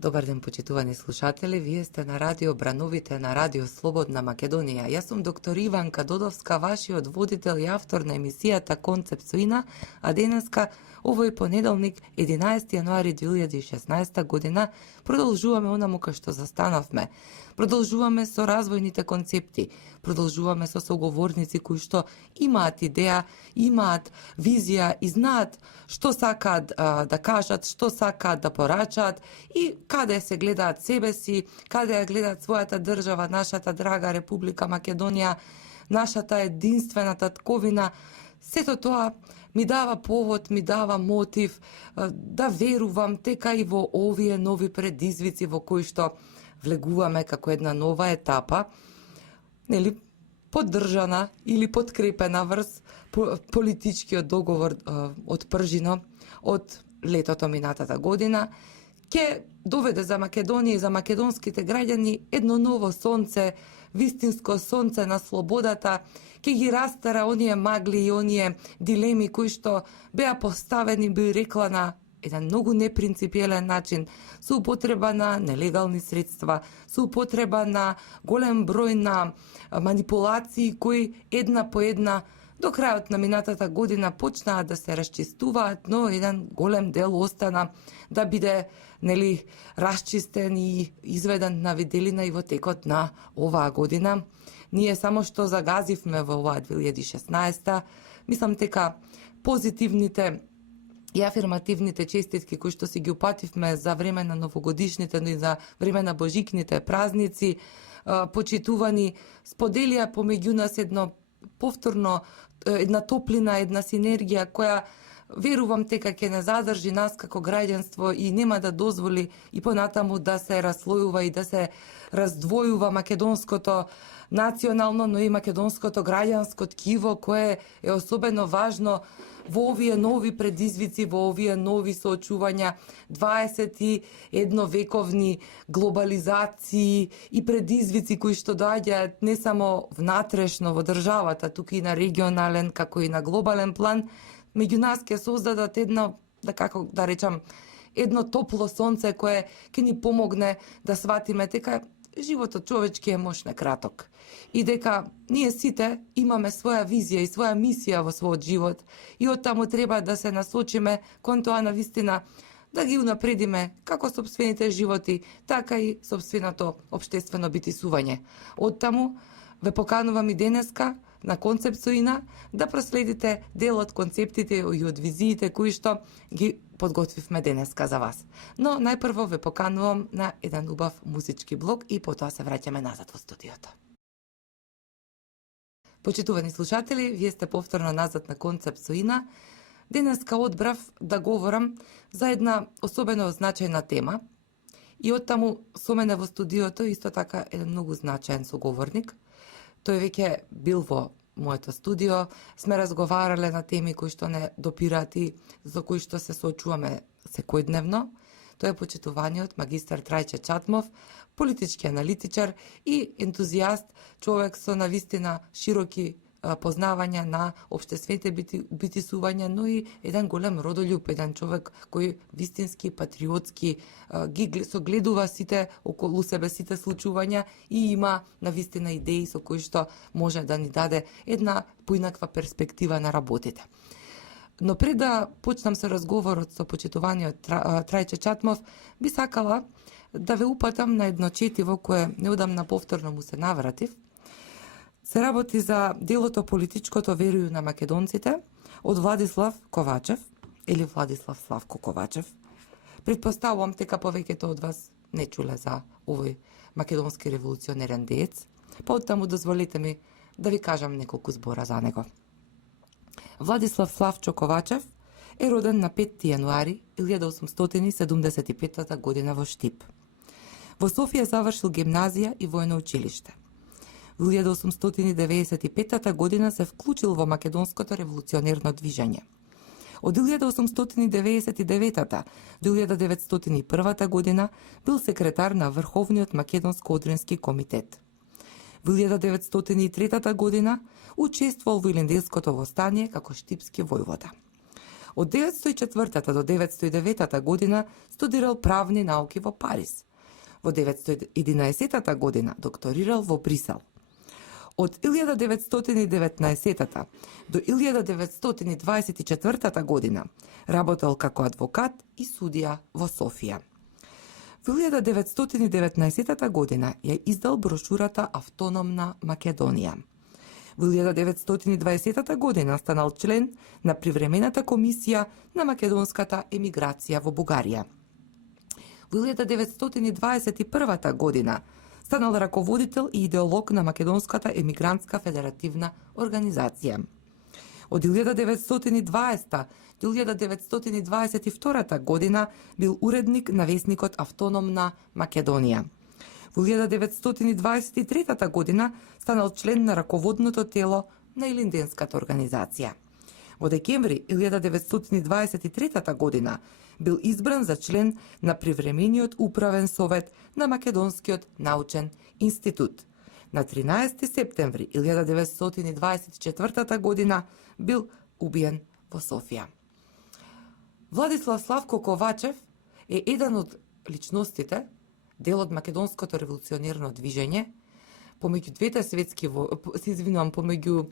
Добар ден, почитувани слушатели. Вие сте на Радио Брановите, на Радио Слободна Македонија. Јас сум доктор Иванка Додовска, вашиот водител и автор на емисијата Концепт Соина, а денеска, овој понеделник, 11 јануари 2016 година, продолжуваме онаму кај што застанавме. Продолжуваме со развојните концепти, продолжуваме со соговорници кои што имаат идеја, имаат визија и знаат што сакаат да кажат, што сакаат да порачаат и каде се гледаат себе си, каде ја гледаат својата држава, нашата драга Република Македонија, нашата единствена татковина. Сето тоа ми дава повод, ми дава мотив да верувам дека и во овие нови предизвици во кои што влегуваме како една нова етапа, нели, поддржана или подкрепена врз политичкиот договор од Пржино од летото минатата година, ќе доведе за Македонија и за македонските граѓани едно ново сонце, вистинско сонце на слободата, ќе ги растера оние магли и оние дилеми кои што беа поставени, би рекла, на еден многу непринципиелен начин, со употреба на нелегални средства, со употреба на голем број на манипулации кои една по една до крајот на минатата година почнаа да се расчистуваат, но еден голем дел остана да биде, нели, расчистен и изведен на виделина и во текот на оваа година. Ние само што загазивме во оваа 2016, мислам дека позитивните и афирмативните честитки кои што си ги упативме за време на новогодишните, но и за време на божикните празници, почитувани, споделија помеѓу нас едно повторно, една топлина, една синергија која верувам дека ќе не задржи нас како граѓанство и нема да дозволи и понатаму да се раслојува и да се раздвојува македонското национално, но и македонското граѓанско ткиво, кое е особено важно во овие нови предизвици, во овие нови соочувања, 21 вековни глобализации и предизвици кои што доаѓаат не само внатрешно во државата, туку и на регионален, како и на глобален план, меѓу нас ќе создадат едно, како да речам, едно топло сонце кое ќе ни помогне да сватиме дека животот човечки е мошне краток и дека ние сите имаме своја визија и своја мисија во својот живот и оттаму треба да се насочиме кон тоа на вистина да ги унапредиме како сопствените животи, така и сопственото општествено битисување. Оттаму ве поканувам и денеска на Концепт Соина да проследите дел од концептите и од визиите кои што ги подготвивме денеска за вас. Но најпрво ве поканувам на еден убав музички блок и потоа се враќаме назад во студиото. Почитувани слушатели, вие сте повторно назад на Концепт Соина. Денеска одбрав да говорам за една особено значајна тема и оттаму со мене во студиото исто така еден многу значаен соговорник. Тој веќе бил во моето студио, сме разговарале на теми кои што не допираат и за кои што се соочуваме секојдневно. Тој е почитуваниот магистар Трајче Чатмов, политички аналитичар и ентузијаст, човек со навистина широки познавања на општествените битисувања, но и еден голем родолюб, еден човек кој вистински патриотски ги согледува сите околу себе, сите случувања и има навистина идеи со кои што може да ни даде една поинаква перспектива на работите. Но пред да почнам со разговорот со почитуваниот Трајче Чатмов, би сакала да ве упатам на едно четиво кое неодамна повторно му се навратив. Се работи за делото Политичкото верују на македонците од Владислав Ковачев или Владислав Славко Ковачев. Предпоставувам дека повеќето од вас не чуле за овој македонски револуционерен деец, па оттаму дозволите ми да ви кажам неколку збора за него. Владислав Славчо Ковачев е роден на 5 јануари 1875 година во Штип. Во Софија завршил гимназија и воено училиште. Во 1895 година се вклучил во македонското револуционерно движење. Од 1899 до 1901 година бил секретар на Врховниот македонско-одрински комитет. Во 1903 година учествувал во Илинденското востание како штипски војвода. Од 904 до 909 година студирал правни науки во Париз. Во 911 година докторирал во Брисел. Од 1919 до 1924 година работел како адвокат и судија во Софија. Во 1919 година ја издал брошурата Автономна Македонија. Во 1920 година станал член на привремената комисија на македонската емиграција во Бугарија. Во 1921 година станал раководител и идеолог на Македонската емигрантска федеративна организација. Од 1920 до 1922 година бил уредник на весникот Автономна Македонија. Во 1923 година станал член на раководното тело на Илинденската организација. Во декември 1923 година бил избран за член на привремениот управен совет на Македонскиот научен институт. На 13 септември 1924 година бил убиен во Софија. Владислав Славко Ковачев е еден од личностите, дел од македонското револуционерно движење, помеѓу двете светски помеѓу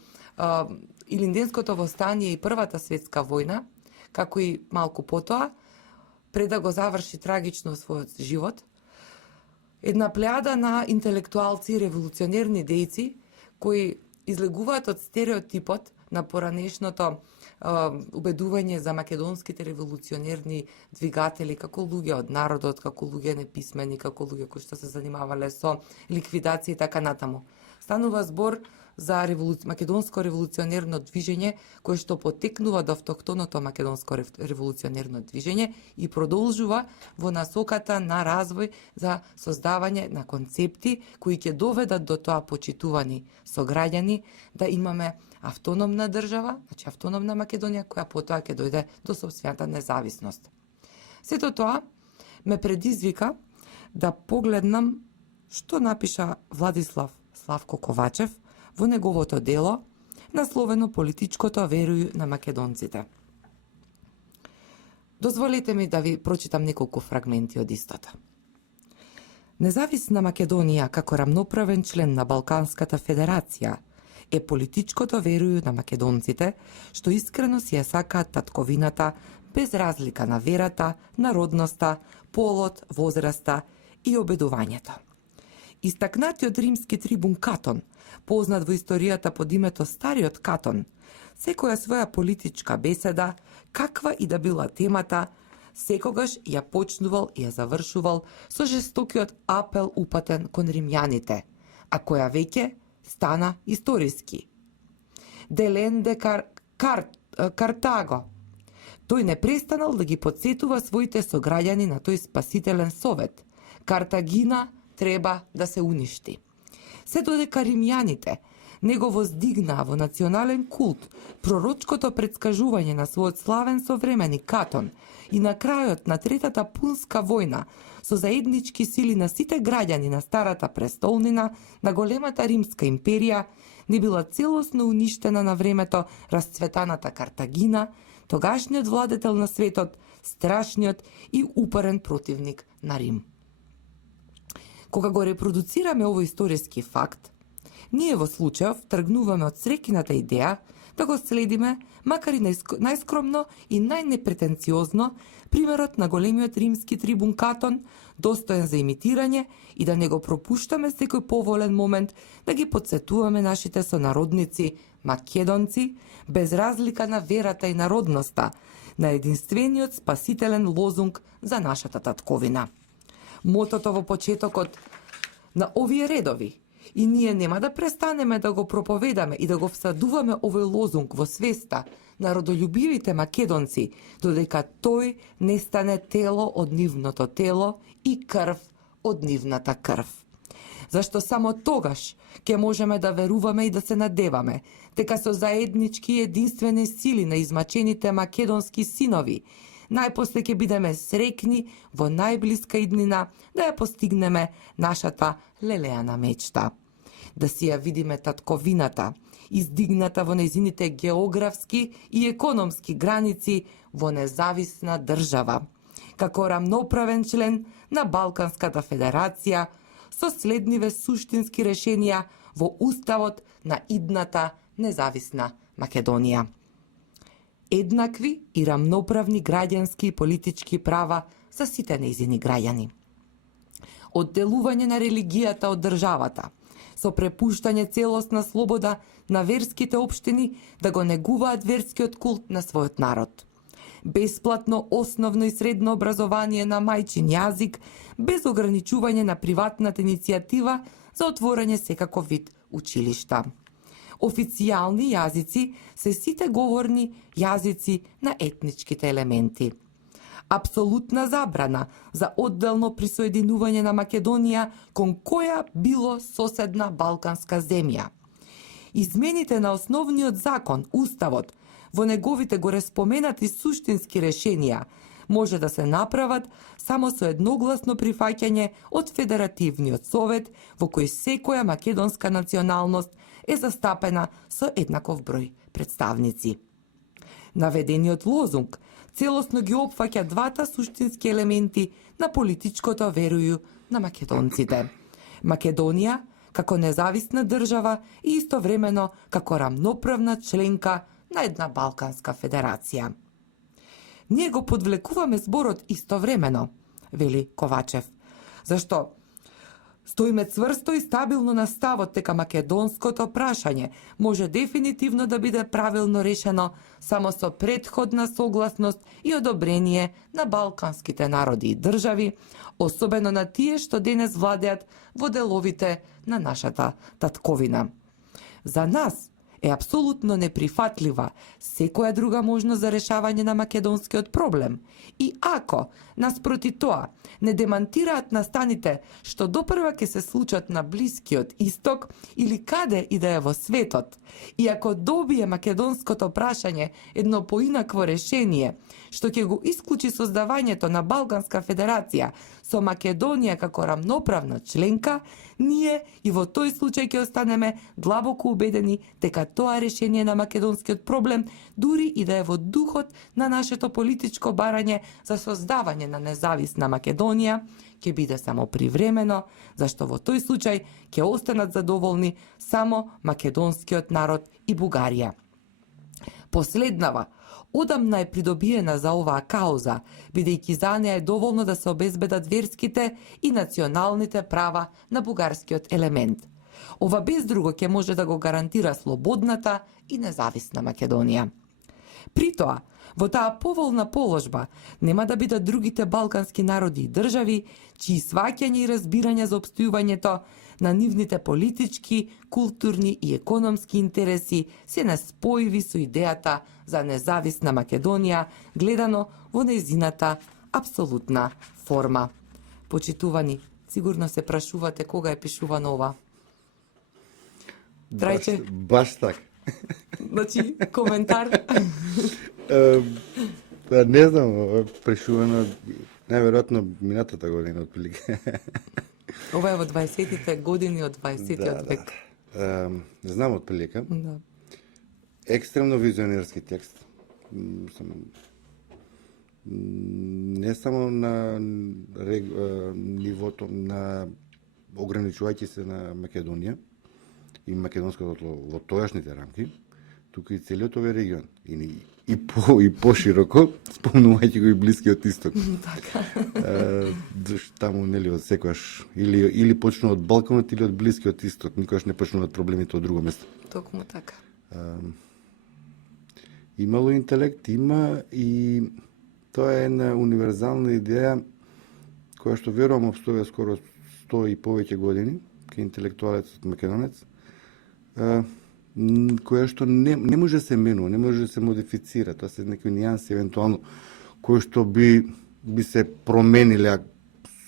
Илинденското востание и Првата светска војна, како и малку потоа, пред да го заврши трагично својот живот, една плејада на интелектуалци и револуционерни дејци кои излегуваат од стереотипот на поранешното убедување за македонските револуционерни двигатели како луѓе од народот, како луѓе неписмени, како луѓе кои што се занимавале со ликвидација и така натаму. Станува збор за македонско револуционерно движење кое што потекнува од автохтоното македонско револуционерно движење и продолжува во насоката на развој за создавање на концепти кои ќе доведат до тоа, почитувани сограѓани, да имаме автономна држава, значи автономна Македонија, која потоа ќе дојде до сопствената независност. Сето тоа ме предизвика да погледнам што напиша Владислав Славко Ковачев во неговото дело, насловено Политичкото веруј на македонците. Дозволете ми да ви прочитам неколку фрагменти од истото. Независна Македонија како рамноправен член на Балканската федерација е политичкото веруј на македонците, што искрено си ја сакаат татковината без разлика на верата, народноста, полот, возраста и обедувањето. Истакнатиот римски трибун Катон, познат во историјата под името Стариот Катон, секоја своја политичка беседа, каква и да била темата, секогаш ја почнувал и ја завршувал со жестокиот апел упатен кон римјаните, а која веќе стана историски. Деленде Картаго. Тој не престанал да ги подсетува своите сограѓани на тој спасителен совет. Картагина треба да се уништи. Се додека римјаните не го воздигнаа во национален култ пророчкото предскажување на својот славен современик Катон и на крајот на Третата пунска војна со заеднички сили на сите граѓани на старата престолнина на големата римска империја не била целосно уништена на времето расцветаната Картагина, тогашниот владетел на светот, страшниот и упорен противник на Рим. Кога го репродуцираме овој историски факт, ние во случајов тргнуваме од среќината идеја да го следиме, макар и најскромно и најнепретенциозно, примерот на големиот римски трибун Катон, достоен за имитирање и да не го пропуштаме секој поволен момент да ги подсетуваме нашите сонародници, македонци, без разлика на верата и народноста, на единствениот спасителен лозунг за нашата татковина. Мотото во почетокот на овие редови, и ние нема да престанеме да го проповедаме и да го всадуваме овој лозунг во свеста на родолюбивите македонци, додека тој не стане тело од нивното тело и крв од нивната крв. Зашто само тогаш ќе можеме да веруваме и да се надеваме дека со заеднички и единствени сили на измачените македонски синови најпосле ќе бидеме срекни во најблиска иднина да ја постигнеме нашата лелеана мечта. да си ја видиме татковината, издигната во незините географски и економски граници во независна држава, како рамноправен член на Балканската федерација, со следниве суштински решенија во уставот на идната независна Македонија. Еднакви и рамноправни граѓански и политички права за сите нејзини граѓани. Одделување на религијата од државата, со препуштање целосна слобода на верските општини да го негуваат верскиот култ на својот народ. Бесплатно основно и средно образование на мајчин јазик, без ограничување на приватната иницијатива за отворање секаков вид училишта. Официјални јазици се сите говорни јазици на етничките елементи. Апсолутна забрана за одделно присоединување на Македонија кон која било соседна балканска земја. Измените на основниот закон, уставот, во неговите горе споменати суштински решенија, може да се направат само со едногласно прифаќање од Федеративниот совет, во кој секоја македонска националност е застапена со еднаков број представници. Наведениот лозунг целосно ги опфаќа двата суштински елементи на политичкото верују на македонците. Македонија како независна држава и истовремено како рамноправна членка на една Балканска федерација. Ние го подвлекуваме зборот истовремено, вели Ковачев, зашто стоиме цврсто и стабилно на ставот дека македонското прашање може дефинитивно да биде правилно решено само со претходна согласност и одобрение на балканските народи и држави, особено на тие што денес владеат во деловите на нашата татковина. За нас е апсолутно неприфатлива секоја друга можност за решавање на македонскиот проблем. И ако, наспроти тоа, не демантираат настаните што допрва ќе се случат на Блискиот Исток или каде и да е во светот, и ако добие македонското прашање едно поинакво решение, што ќе го исклучи создавањето на Балканска федерација со Македонија како рамноправна членка, ние и во тој случај ќе останеме длабоко убедени дека тоа решение на македонскиот проблем, дури и да е во духот на нашето политичко барање за создавање на независна Македонија, ќе биде само привремено, зашто во тој случај ќе останат задоволни само македонскиот народ и Бугарија. Последнава одамна е придобиена за оваа кауза, бидејќи за неа е доволно да се обезбедат верските и националните права на бугарскиот елемент. Ова без друго ќе може да го гарантира слободната и независна Македонија. При тоа, во таа поволна положба нема да бидат другите балкански народи и држави, чии сваќање и разбирање за обстојувањето на нивните политички, културни и економски интереси се неспојиви со идејата за независна Македонија, гледано во нејзината апсолутна форма. Почитувани, сигурно се прашувате кога е пишувано ова. Трајче? Баш така. Значи, коментар? Не знам, прешувано најверојатно минатата година отприлика. Ова е во 20-тите години од 20-тиот век. Знам отприлика. Да. Екстремно визионерски текст. Не само на нивото на ограничувајќи се на Македонија и македонското во тојашните рамки, туку и целиот овој регион. И пошироко, спомнувајќи го и Блискиот Исток. Така. Таму, нели, од секојаш, или почнува од Балканот, или од Блискиот Исток, никогаш не почнуваат проблемите од друго место. Токму така. Имало интелект, има и тоа е една универзална идеја која што верувам обстоја скоро 100 и повеќе години, кај интелектуалецот македонец, која што не може да се менува, не може да се модифицира, тоа се некои нијанси евентуално кои што би се промениле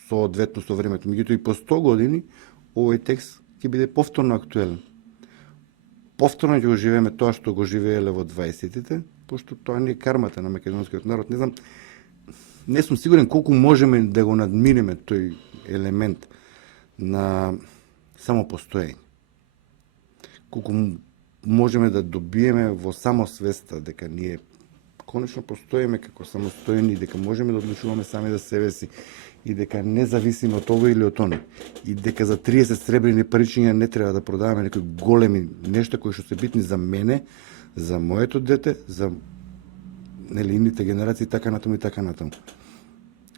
соодветно со времето. Меѓутоа и по 100 години овој текст ќе биде повторно актуелен. Повторно ќе го живееме тоа што го живееле во 20-тите, пошто тоа не е кармата на македонскиот народ. Не знам, не сум сигурен колку можеме да го надминеме тој елемент на самопостоење. колку можеме да добиеме во самосвеста дека ние конечно постоиме како самостојни, дека можеме да одлучуваме сами за себе си и дека не зависиме од ово или од оно. И дека за 30 сребрени паричиња не треба да продаваме некои големи нешта кои што се битни за мене, за моето дете, за ините генерации, така натаму и така натаму.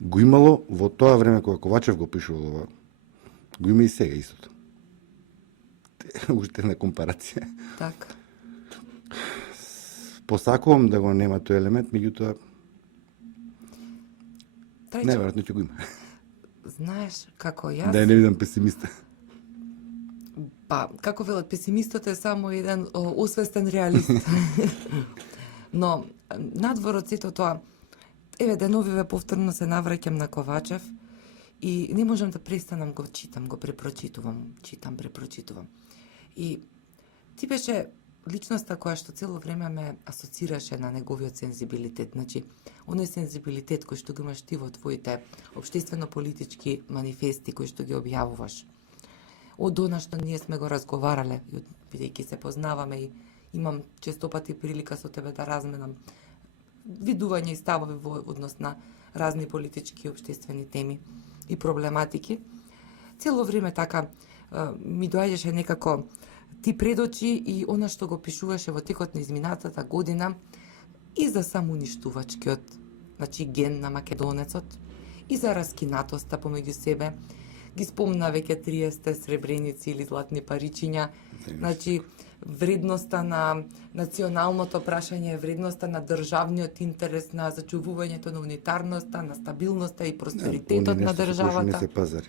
Го имало во тоа време кога Ковачев го пишувал ова, го има и сега истото. Уште една компарација. Така. Посакувам да го нема тој елемент, меѓутоа Трајчо, најверојатно ќе го има. знаеш како јас... Да ја не видам песимиста. Па, како велат, песимистот е само еден освестен реалист. Но, надвор од сето тоа, еве деновиве повторно се навраќам на Ковачев и не можам да престанам го читам, го препрочитувам, препрочитувам. И ти беше личноста која што цело време ме асоцираше на неговиот сензибилитет. Значи, оној сензибилитет кој што го имаш ти во твоите општествено-политички манифести кои што ги објавуваш. Од она што ние сме го разговарале, бидејќи се познаваме и имам честопати прилика со тебе да разменам видување и ставови во однос на разни политички и општествени теми и проблематики. Цело време така ми доаѓаше некако ти пред очи и она што го пишуваше во текот на изминатата година и за самоуништувачкиот, значи ген на македонецот, и за раскинатоста помеѓу себе. Ги спомна веќе 30 сребреници или златни паричиња. Значи, вредноста на националното прашање, вредноста на државниот интерес, на зачувувањето на унитарноста, на стабилноста и просперитетот на државата. Не се пазари.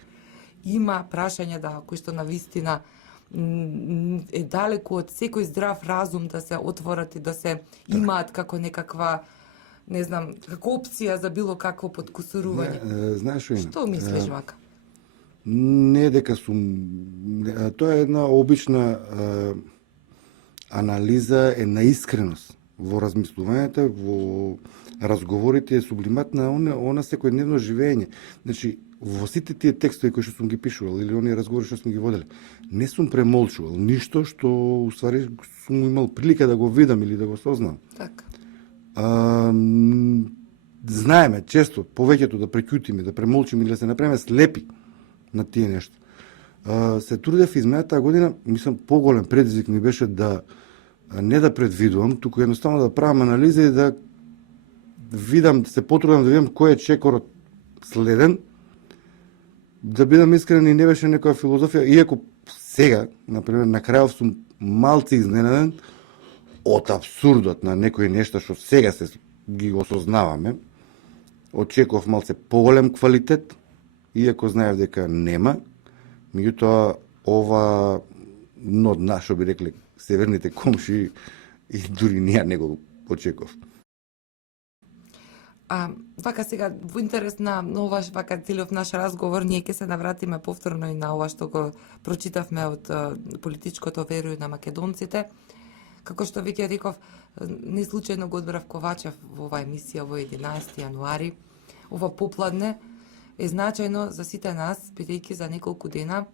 Има прашање кои што на вистина е далеку од секој здрав разум да се отворат и да се имаат како некаква, не знам, како опција за било какво подкусурување. Знаеш што има? Што мислиш вака? Не дека сум... Тоа е една обична анализа, една искреност во размислувањето, во разговорите, е сублимат на она секојдневно живење. Значи, во сите тие текстови кои што сум ги пишувал или оние разговори што сме ги водели, не сум премолчувал ништо што уствари сум имал прилика да го видам или да го сознам. Така. Знаеме често повеќето да преќутиме, да премолчиме или да се направиме слепи на тие нешта. Се трудев изминатата година, мислам, поголем предизвик ми беше да не да предвидувам, туку едноставно да правам анализа и да видам, да се потрудам да видам кој е чекорот следен, да бидам искрен и не беше некоја филозофија, иако сега, например, на крајов сум малце изненаден од абсурдот на некои нешта што сега се ги осознаваме. Очекував малце поголем квалитет, иако знаев дека нема, меѓутоа ова но дна, што би рекле северните комши, и дури ние не го очекував. Вака сега, во интерес на ова вака целиот наш разговор, ние ќе се навратиме повторно и на ова што го прочитавме од политичкото верује на македонците. Како што веќе реков, не случајно го одбрав Ковачев во оваа емисија во 11 јануари. Ова попладне е значајно за сите нас, бидејќи за неколку дена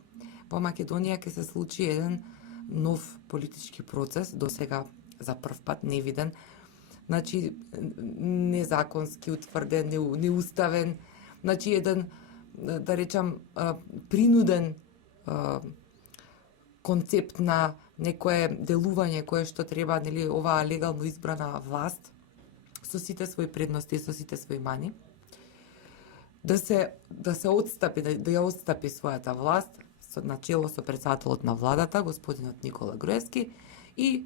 во Македонија ќе се случи еден нов политички процес, до сега за прв пат невиден, значи незаконски утврден, неуставен, значи еден, да речам, принуден концепт на некое делување кое што треба, нели, оваа легално избрана власт со сите своји предности и со сите своји мани да се отстапи, да ја отстапи својата власт на чело со претседателот на владата, господинот Никола Груевски, и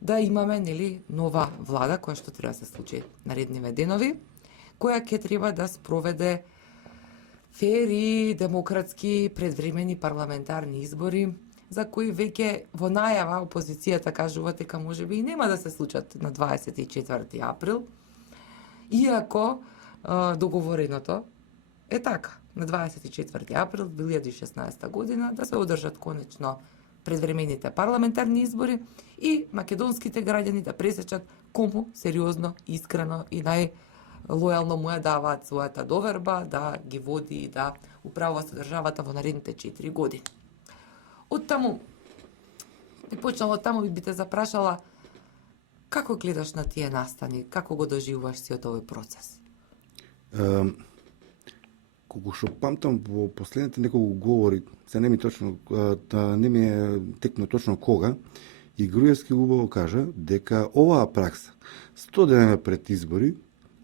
да имаме, нели, нова влада која што треба да се случи наредниве денови, која ќе треба да спроведе фер и демократски предвремени парламентарни избори, за кои веќе во најава опозицијата кажува дека можеби и нема да се случат на 24 април, иако договореното е така. На 24 април 2016 година да се одржат конечно предвремените парламентарни избори и македонските граѓани да пресечат кому сериозно, искрено и најлојално му ја даваат својата доверба да ги води и да управува со државата во наредните 4 години. Оттаму И почнало таму би те запрашала како гледаш на тие настани, како го доживуваш сиот овој процес? Колку што памтам во последните неколку говори, се не ми точно, не ми е текно точно кога, и Груевски убаво кажа дека оваа пракса 100 дена пред избори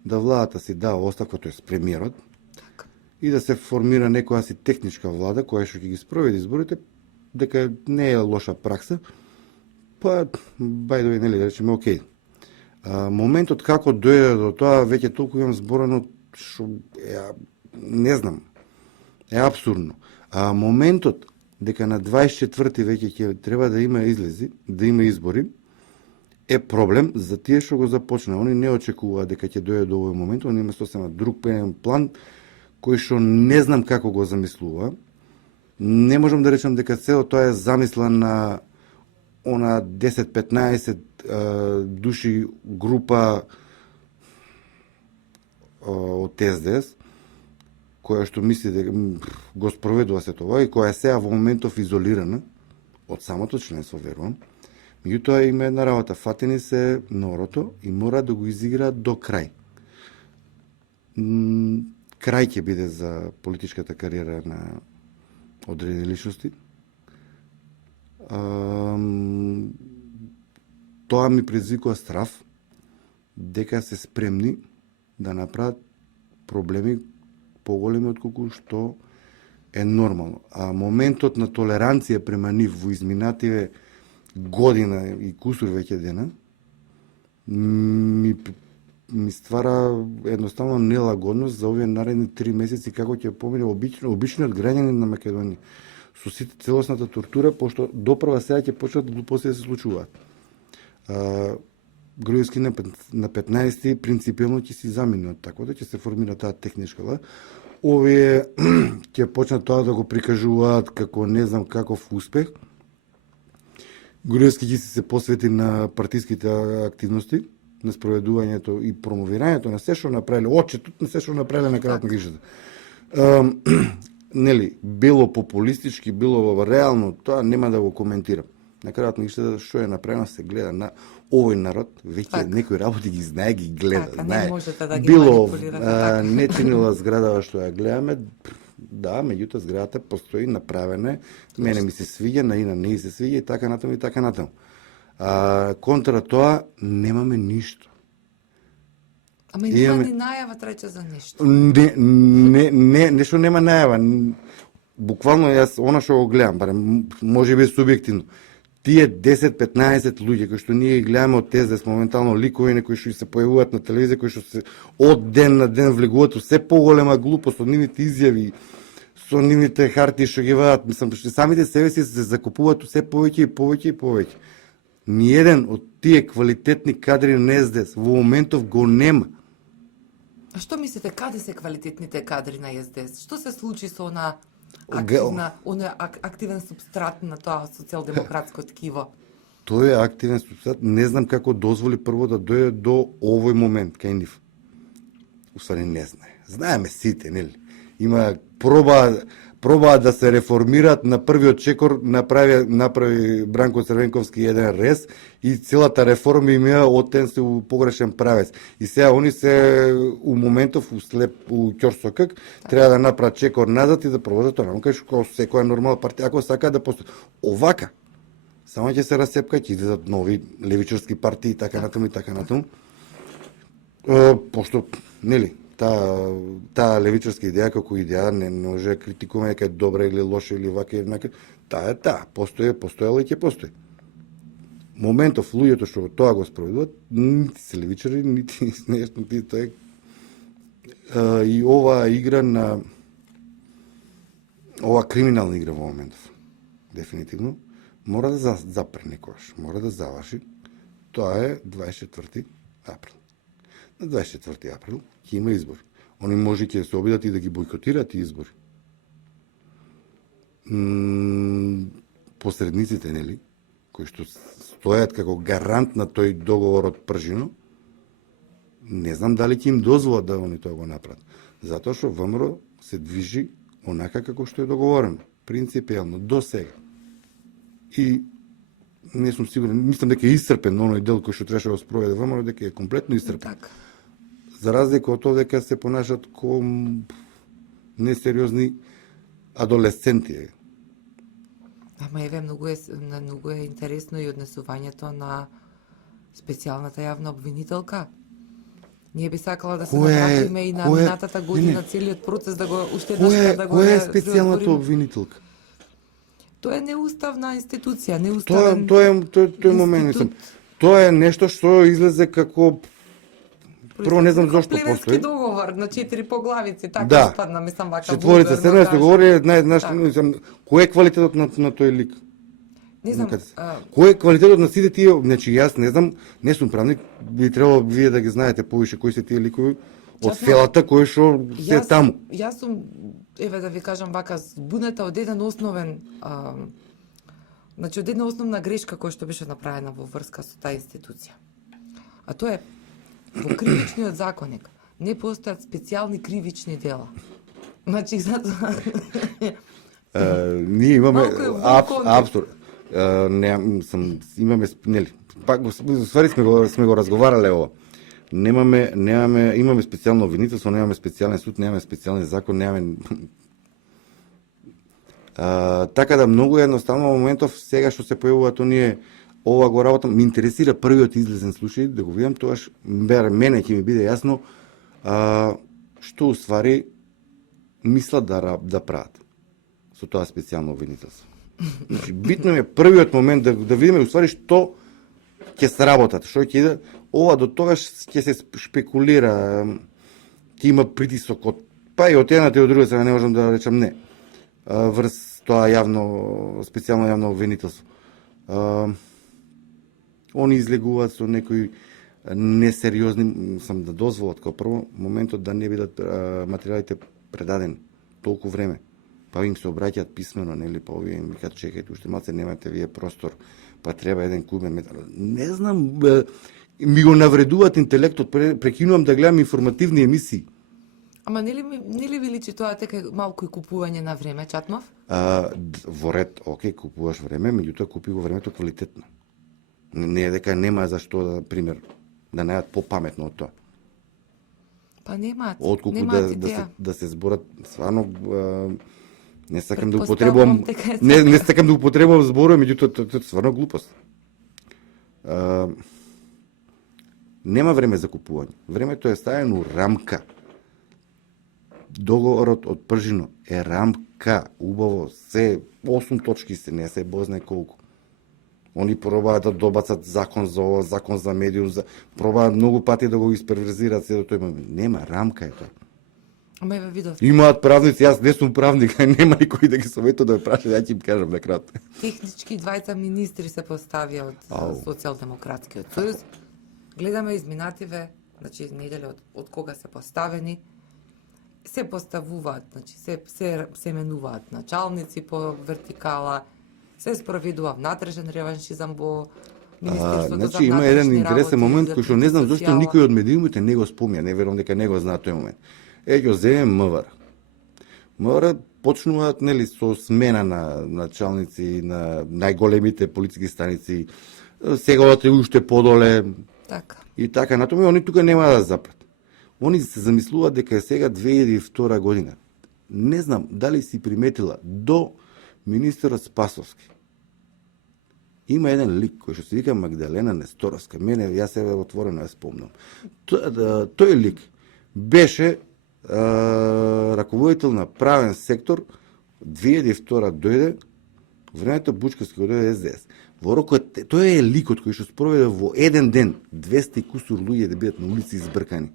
да владата си дава оставка, тоест премиерот, Така. и да се формира некоја си техничка влада која што ќе ги спроведи изборите, дека не е лоша пракса, па бајдови, нели, да речеме окей. Моментот како дојде до тоа, веќе толку имам зборено, што не знам, е абсурдно. Моментот дека на 24-ти веќе ќе треба да има излези, да има избори, е проблем за тие што го започна. Они не очекуваа дека ќе дојде до овој момент, они има сосема друг план, кој што не знам како го замислува. Не можам да речам дека цело тоа е замисла на она 10-15 души група од СДС, која што мисли дека го спроведува се тоа и која сега во моментов изолирана од самото членство, верувам. Меѓутоа има една работа, фатени се на орото и мора да го изиграат до крај. Крај ќе биде за политичката кариера на одредени личности. Тоа ми предизвикува страв дека се спремни да направат проблеми поголеми од колку што е нормално. А моментот на толеранција према нив во изминативе година и кусур веќе дена ми ствара едноставно нелагодност за овие наредни 3 месеци како ќе помине обичниот граѓанин на Македонија со сите целосната тортура, пошто допрва сега ќе почнат глупости да се случуваат. Груевски на 15-ти принципиално ќе си замине од таквото, ќе се формира таа техничка влада. Овие ќе почнат тоа да го прикажуваат како не знам каков успех. Груевски ќе се посвети на партиските активности, на спроведувањето и промовирањето на се што направиле, отчетот на се што направиле на крајот на грижата. Нели, било популистички, било реално, тоа нема да го коментирам. На крајот на грижата што е направено се гледа на овој народ, веќе некои работи ги знае, ги гледа, знае. Не можете да ги било манипулирате. не чинила зградава што ја гледаме, да, меѓутоа зградата постои, направена е, мене ми се свиѓа, на Ина не се свиѓа и така натаму и така натаму. Контра тоа немаме ништо. Ама и нема ни најава трече за нешто. Нешто нема најава. Буквално јас она што го гледам, барем може би субјективно. Тие 10-15 луѓе кои што ние ги гледаме од ТСДС моментално ликови кои што се појавуваат на телевизија, кои што се од ден на ден влегуваат во се поголема глупост од нивните изјави, со нивните харти што ги вадат, мислам што самите себе си се закупуваат се повеќе и повеќе и повеќе. Ниеден од тие квалитетни кадри на СДС во моментов го нема. А што мислите, каде се квалитетните кадри на СДС? Што се случи со она активен субстрат на тоа социјалдемократско ткиво? Тој е активен субстрат, не знам како дозволи прво да дојде до овој момент кај нив. Усвари не знае. Знаеме сите, нели? Има пробаа да се реформираат, на првиот чекор направи Бранко Црвенковски еден рез и целата реформа им ја оттен се у погрешен правец. И сега они се у моментов у ќорсокак треба да направат чекор назад и да продолжат тоа. Кај што секоја нормална партија ако сака да постои овака, само ќе се расцепкаат, ќе излезат нови левичарски партии и така натаму и така натаму. Пошто нели таа левичарска идеја како идеја не може да критикуваме дека е добра или лоша или вака или нака. Таа е таа, постоела и ќе постои. Моментов луѓето што тоа го спроведуваат, нити се левичари, нити нешто, тоа е и оваа игра на ова криминална игра во моментов. Дефинитивно мора да запре некојаш, мора да заврши. Тоа е 24 април. На 24 април ќе има избори. Они може ќе се обидат и да ги бойкотираат тие избори. Посредниците, нели, кои што стојат како гарант на тој договор од Пржино, не знам дали ќе им дозволат да они тоа го направат. Затоа што ВМРО се движи онака како што е договорено, принципиелно, до сега. И не сум сигурен, мислам дека е исцрпен оној дел кој што требаше да го спроведе ВМРО, дека е комплетно исцрпен. Така. За разлика од тоа дека се понашат ко несериозни адолесценти. Ама еве многу е интересно и однесувањето на специјалната јавна обвинителка. Ние би сакала да се навратиме и на минатата година целиот процес да го уште еднаш да го Која е специјалната обвинителка? Тоа е неуставна институција, неуставен. Тоа е момент, мислам. Тоа е нешто што излезе како прво не знам зошто постои. Договор на 4 поглавици, така да. Испадна, мислам вака. Четворица седнаат договори, мислам, кој е квалитетот на тој лик? Не знам. Кој е квалитетот на сите тие, значи јас не знам, не сум правник, би требало вие да ги знаете повише кои се тие ликови од селата кои што се таму. Јас сум, еве да ви кажам вака, збунета од еден основен значи од една основна грешка која што беше направена во врска со таа институција. А тоа е во кривичниот законник не постојат специјални кривични дела. Значи затоа ние имаме абсурд. Имаме нели, пак ствари сме го разговарале ово. Имаме специјално обвинителство, немаме специјален суд, немаме специјален закон, немаме така да многу едноставно во моментов сега што се појавуваат оние ова го работам, ми интересира првиот излезен случај да го видам, тогаш мене ќе ми биде јасно што уствари мислат да прават со тоа специјално обвинителство. Значи, битно е првиот момент да видиме уствари што ќе се работат, што ќе иде. Ова до тогаш ќе се шпекулира, ќе има притисок од па и од едната и од друга страна, не можам да речам не. Врз тоа специјално јавно обвинителство. Они излегуваат со некои несериозни, сам да дозволат како прво моментот да не бидат материјалите предадени толку време. Па им се обраќаат писмено, нели, па овие им викаат чекајте, уште малце немате вие простор, па треба еден кубен метар. Не знам, ми го навредуваат интелектот, прекинувам да гледам информативни емисии. Ама нели ви личи тоа дека малку и купување на време, Чатмов? Во ред, окей, купуваш време, меѓутоа купи го времето квалитетно. Не е дека нема зашто да, пример, да најдат попаметно од тоа. Па немаат. Отколку да се зборат, стварно не сакам да употребувам не сакам да употребувам зборови, меѓутоа тоа е стварно глупост. Нема време за купување. Времето е ставено рамка. Договорот од Пржино е рамка, убаво, се 8 точки се, не се бозне колку. Они пробаат да добацат закон за ова, закон за медиум, пробаат многу пати да го исперверзираат се до тој. Нема, рамка е тоа. Ама еве видов. Имаат правници, јас не сум правник, нема никој да ги советува да ме праша, ја ќе им кажам на кратко. Технички двајца министри се поставија од Социјалдемократскиот сојуз. Гледаме изминативе, значи неделе од кога се поставени, се поставуваат, значи се менуваат началници по вертикала, се спроведува внатрешен реваншизам во Министерството за значи, има еден интересен момент кој што не знам зашто никој од медиумите не го спомја, не верувам дека не го знаат тој момент. Ќе земе МВР. МВР почнуваат нели со смена на началници на најголемите полициски станици, сегавате уште подоле. Така. И така натаму, они тука нема да запрат. Они се замислуваат дека е сега 2002 година. Не знам дали си приметила до министерот Спасовски. Има еден лик кој што се вика Магдалена Несторовска. Мене, јас себе отворено ја спомнам. Тој лик беше раководител на правен сектор, 2002 дојде, времето Бучковски дојде СДС. Во рокот, тој е ликот кој што спроведе во еден ден 200 и кусур луѓе да бидат на улици избркани.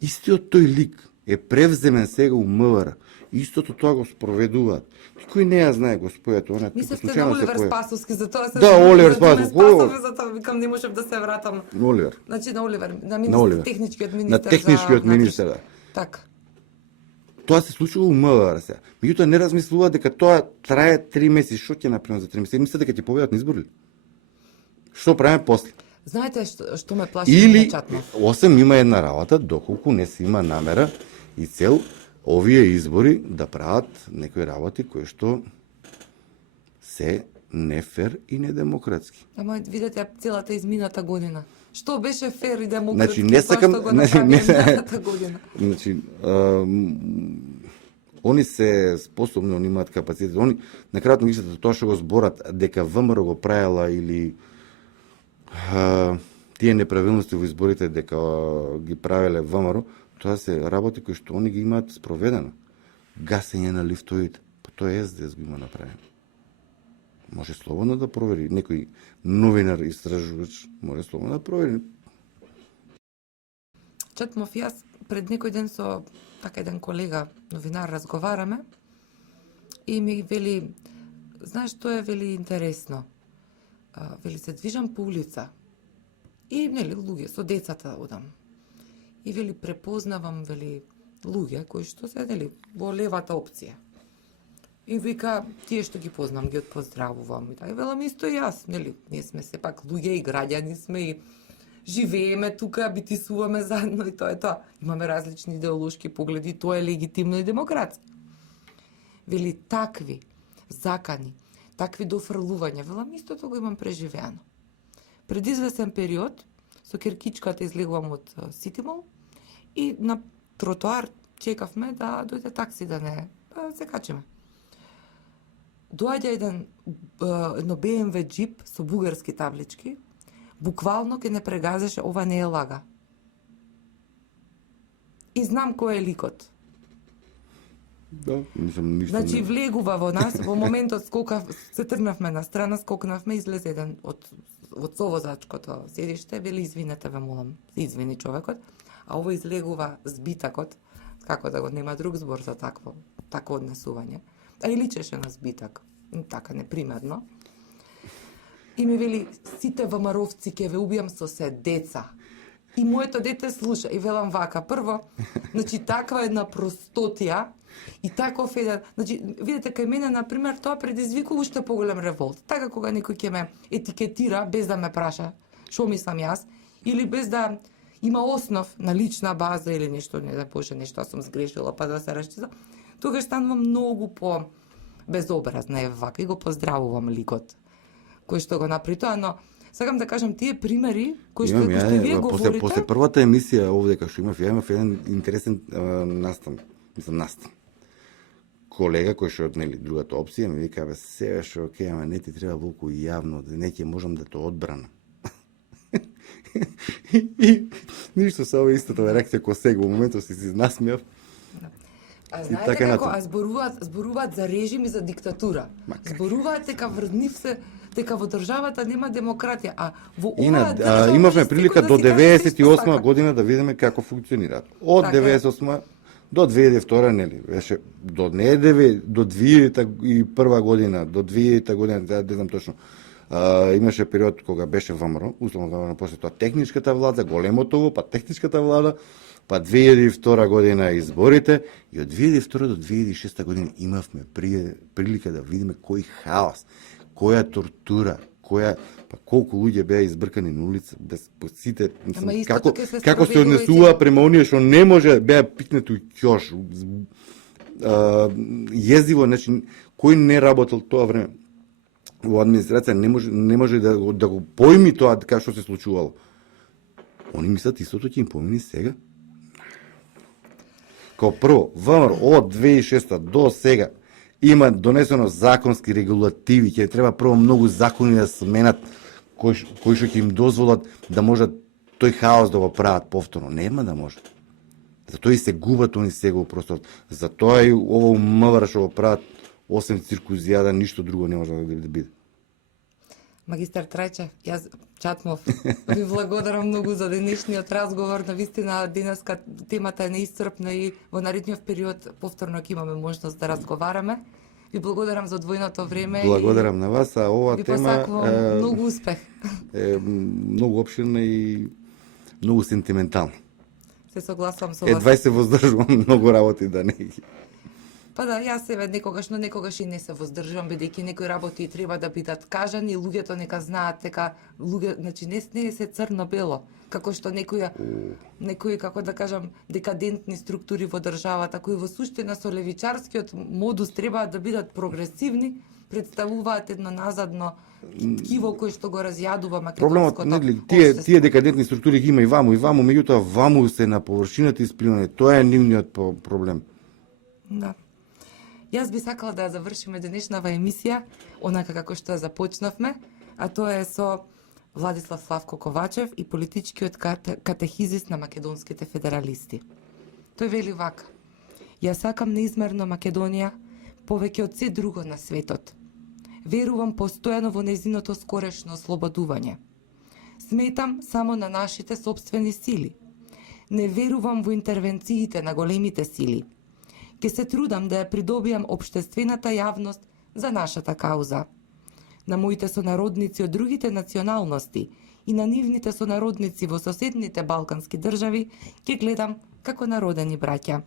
Истиот тој лик е превземен сега у МВР. Истото тоа го спроведуваат. Никој не ја знае господјата, она тука случајно на Оливер Спасовски, затоа се Оливер Спасовски, затоа викам не можев да се вратам. Оливер. Значи на Оливер, на техничкиот министер. На техничкиот министер, да. Така. Тоа се случува у МВР сега. Меѓутоа не размислуваат дека тоа трае 3 месеци, што ќе направиме за 3 месеци? Мислите дека ќе победат на избори? Што правиме после? Знаете што ме плаши или Чатмов? осем има една работа, доколку не се има намера и цел овие избори да прават некои работи кои што се не фер и недемократски. Ама видете целата измината година. Што беше фер и демократски, Значи, не сакам- тоа што го значи, направи не- минатата година. Значи, они се способни, они имаат капацитет. Они, на кратко мислите, тоа што го зборат, дека ВМРО го правила или тие неправилности во изборите дека ги правеле ВМРО, тоа се работи кои што они ги имаат спроведено. Гасење на лифтовите, па тоа СДС го има направено. Може слободно да провери, некој новинар, истражувач, може слободно да провери. Четмов јас пред некој ден со така еден колега, новинар, разговараме и ми вели, знаеш што е, вели, интересно. Вели, се движам по улица и, нели, луѓе, со децата одам. И, вели, препознавам, вели, луѓе кои што се, нели, во левата опција. И вика, тие што ги познам, ги отпоздравувам. И велам исто и јас, нели, ние сме сепак луѓе и граѓани сме и живееме тука, битисуваме заедно и тоа е тоа. Имаме различни идеолошки погледи, тоа е легитимно и демократски. Вели, такви закани, такви дофрлувања, велам истото го имам преживеано. Пред известен период, со керкичката излегувам од Ситимол и на тротоар чекавме да дојде такси да не се качиме. Доаѓа едно BMW джип со бугарски таблички, буквално ке не прегазеше, ова не е лага. И знам кој е ликот. Да, мислам, ништо Значи не. влегува во нас, во моментот се тргнавме на страна, скокнавме, излезе еден од совозачкото седиште, вели извинете ве молам, се извини човекот, а ово излегува збитакот, како да го нема друг збор за такво однесување. А и личеше на збитак, така непримерно. И ми вели, сите ВМРО-вци ќе ве убијам со се деца. И моето дете слуша и велам вака, прво, значи таква една простотија и таков еден, значи видите кај мене на пример тоа предизвикува уште поголем револт. Така кога некој ќе ме етикетира без да ме праша што мислам јас или без да има основ на лична база или нешто, не да Боже, нешто сум сгрешила па да се расчиста, тогаш станувам многу по безобразна, е вака и го поздравувам ликот кој што го направи тоа, но сакам да кажам тие примери кои што вие говорите. После првата емисија овде кај што имав еден интересен настан. Колега кој што нели другата опција ми вика, бе, се што окей, ама не ти треба волку јавно, не ќе можам да те одбранам. И ништо со ова истата реакција кој сега во моментот си насмеав. А знаете така како, натаму. зборуваат за режим и за диктатура. Зборуваат дека врз нив се, дека во државата нема демократија, а во оваа држава имавме може прилика секој до да си каже што 98 сака. година да видиме како функционираат. Од Така е. 98 до 2002 нели, беше до 2001 година, до 2000 година, не знам точно. Имаше период кога беше ВМРО, условно ВМРО, после тоа техничката влада, големото, па техничката влада, па 2002 година изборите и од 2002 до 2006 година имавме прилика да видиме кој хаос, која тортура, па колку луѓе беа избркани на улица, без сите, Ама истото како ќе се како се спроведува и однесува сега. према оние што не може беа пикнати у ќош. Језиво, значи кој не работел тоа време во администрација не може да го појми тоа како што се случувало. Они мислат истото ќе им помине сега. Као прво, ВМРО од 2006 до сега има донесено законски регулативи, ќе треба прво многу закони да сменат кои што ќе им дозволат да можат тој хаос да го прават повторно. Нема да може. Затоа и се губат они сега во просторот. Затоа и ово МВР што го прават 8 циркузијада, ништо друго не може да биде. Магистар Трајчев, јас Чатмов, ви благодарам многу за денешниот разговор. Навистина денеска темата е неисцрпна и во наредниот период повторно ќе имаме можност да разговараме. Ви благодарам за одвоеното време. Благодарам на вас, а оваа ви тема посакувам многу успех. Е многу опширна и многу сентиментална. Се согласувам со вас. Едва се воздржувам многу работи да не ги. Па да, јас себе некогаш и не се воздржувам, бидејќи некои работи треба да бидат кажани и луѓето нека знаат дека значи не е се црно-бело, како што некои како да кажам декадентни структури во државата кои во суштина со левичарскиот модус треба да бидат прогресивни, представуваат едно назадно ткиво кое што го разјадува Проблемот, македонското нели, општество. тие декадентни структури ги има и ваму, меѓутоа ваму се на површината испливане. Тоа е нивниот проблем. Да. Јас би сакала да ја завршиме денешнава емисија онака како што ја започнавме, а тоа е со Владислав Славко Ковачев и политичкиот катехизис на македонските федералисти. Тој вели вака: Ја сакам неизмерно Македонија повеќе од се друго на светот. Верувам постојано во нејзиното скорешно ослободување. Сметам само на нашите собствени сили. Не верувам во интервенциите на големите сили. Ке се трудам да ја придобијам општествената јавност за нашата кауза. На моите сонародници од другите националности и на нивните сонародници во соседните балкански држави ќе гледам како народени браќа.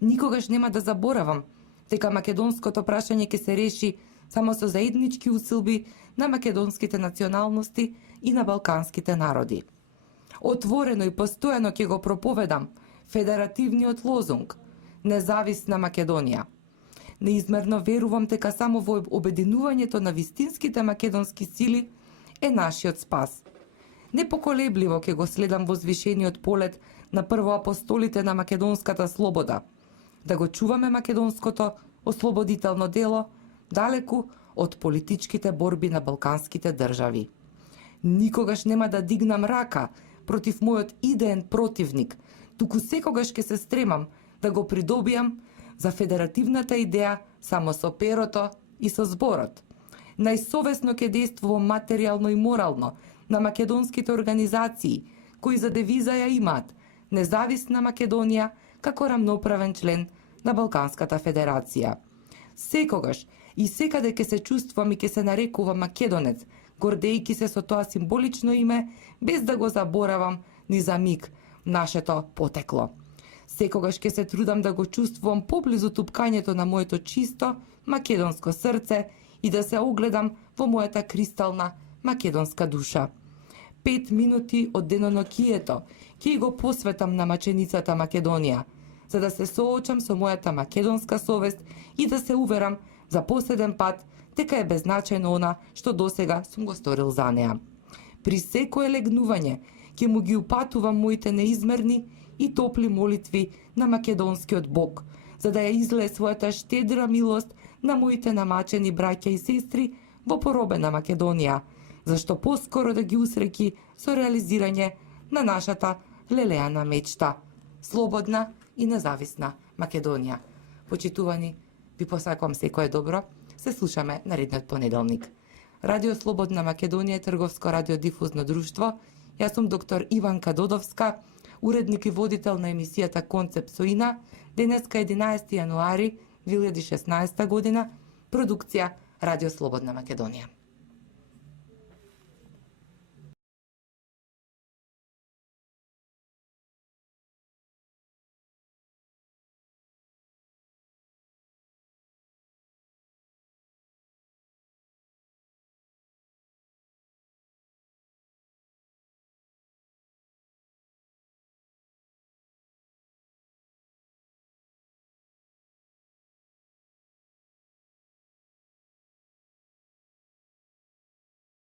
Никогаш нема да заборавам дека македонското прашање ќе се реши само со заеднички усилби на македонските националности и на балканските народи. Отворено и постојано ќе го проповедам федеративниот лозунг Независна Македонија. Неизмерно верувам дека само во обединувањето на вистинските македонски сили е нашиот спас. Непоколебливо ќе го следам возвишениот полет на првоапостолите на македонската слобода, да го чуваме македонското ослободително дело далеку од политичките борби на балканските држави. Никогаш нема да дигнам рака против мојот идеен противник, туку секогаш ќе се стремам да го придобијам за федеративната идеја само со перото и со зборот. Најсовесно ќе действувам материјално и морално на македонските организации, кои за девиза ја имаат Независна Македонија како рамноправен член на Балканската федерација. Секогаш и секаде ќе се чувствувам и ќе се нарекувам македонец, гордејќи се со тоа символично име, без да го заборавам ни за миг нашето потекло. Секогаш ќе се трудам да го чувствувам поблизу тупкањето на моето чисто македонско срце и да се огледам во мојата кристална македонска душа. 5 минути од денонокието ќе го посветам на маченицата Македонија, за да се соочам со мојата македонска совест и да се уверам за последен пат дека е беззначајно она што досега сум го сторил за неа. При секое легнување ќе му ги упатувам моите неизмерни и топли молитви на македонскиот Бог, за да ја излее својата штедра милост на моите намачени браќа и сестри во поробена Македонија, зашто поскоро да ги усреќи со реализирање на нашата лелеана мечта – слободна и независна Македонија. Почитувани, ви посакувам секое добро. Се слушаме наредниот понеделник. Радио Слободна Македонија е трговско радиодифузно друштво. Јас сум доктор Иванка Додовска, уредник и водител на емисијата Концепт со Ина. Денеска 11 јануари 2016 година. Продукција Радио Слободна Македонија.